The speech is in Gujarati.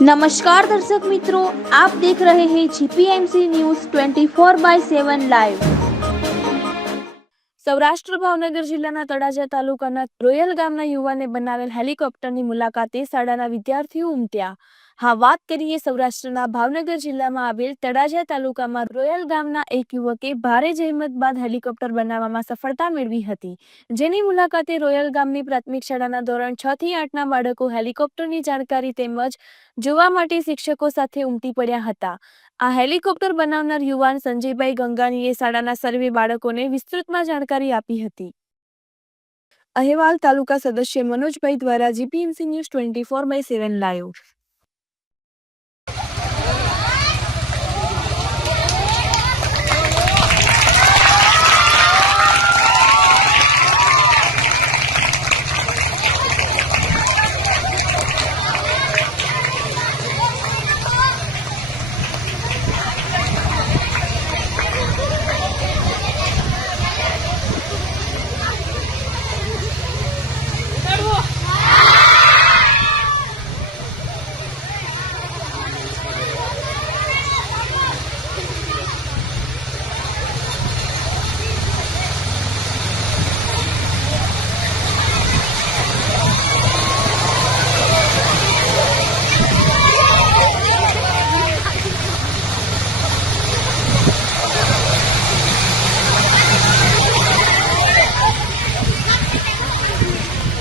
नमस्कार दर्शक मित्रों, आप देख रहे हैं जीपीएमसी न्यूज 24/7 लाइव। સૌરાષ્ટ્ર ભાવનગર જિલ્લાના તળાજા તાલુકાના રોયલ ગામના યુવાને બનાવેલ હેલિકોપ્ટરની મુલાકાતે શાળાના વિદ્યાર્થીઓ ઉમટ્યા. હા, વાત કરીએ સૌરાષ્ટ્રના ભાવનગર જિલ્લામાં આવેલ તળાજા તાલુકામાં રોયલ ગામના એક યુવકે ભારે જહેમત બાદ હેલિકોપ્ટર બનાવવામાં સફળતા મેળવી હતી, જેની મુલાકાતે રોયલ ગામની પ્રાથમિક શાળાના ધોરણ 6 થી 8ના બાળકો હેલિકોપ્ટરની જાણકારી તેમજ જોવા માટે શિક્ષકો સાથે ઉમટી પડ્યા હતા. આ હેલિકોપ્ટર બનાવનાર યુવાન સંજયભાઈ ગંગાણીએ શાળાના સર્વે બાળકોને વિસ્તૃતમાં જાણકારી આપી હતી. અહેવાલ તાલુકા સદસ્ય મનોજભાઈ દ્વારા જીપીએમસી ન્યૂઝ 24/7 લાઈવ.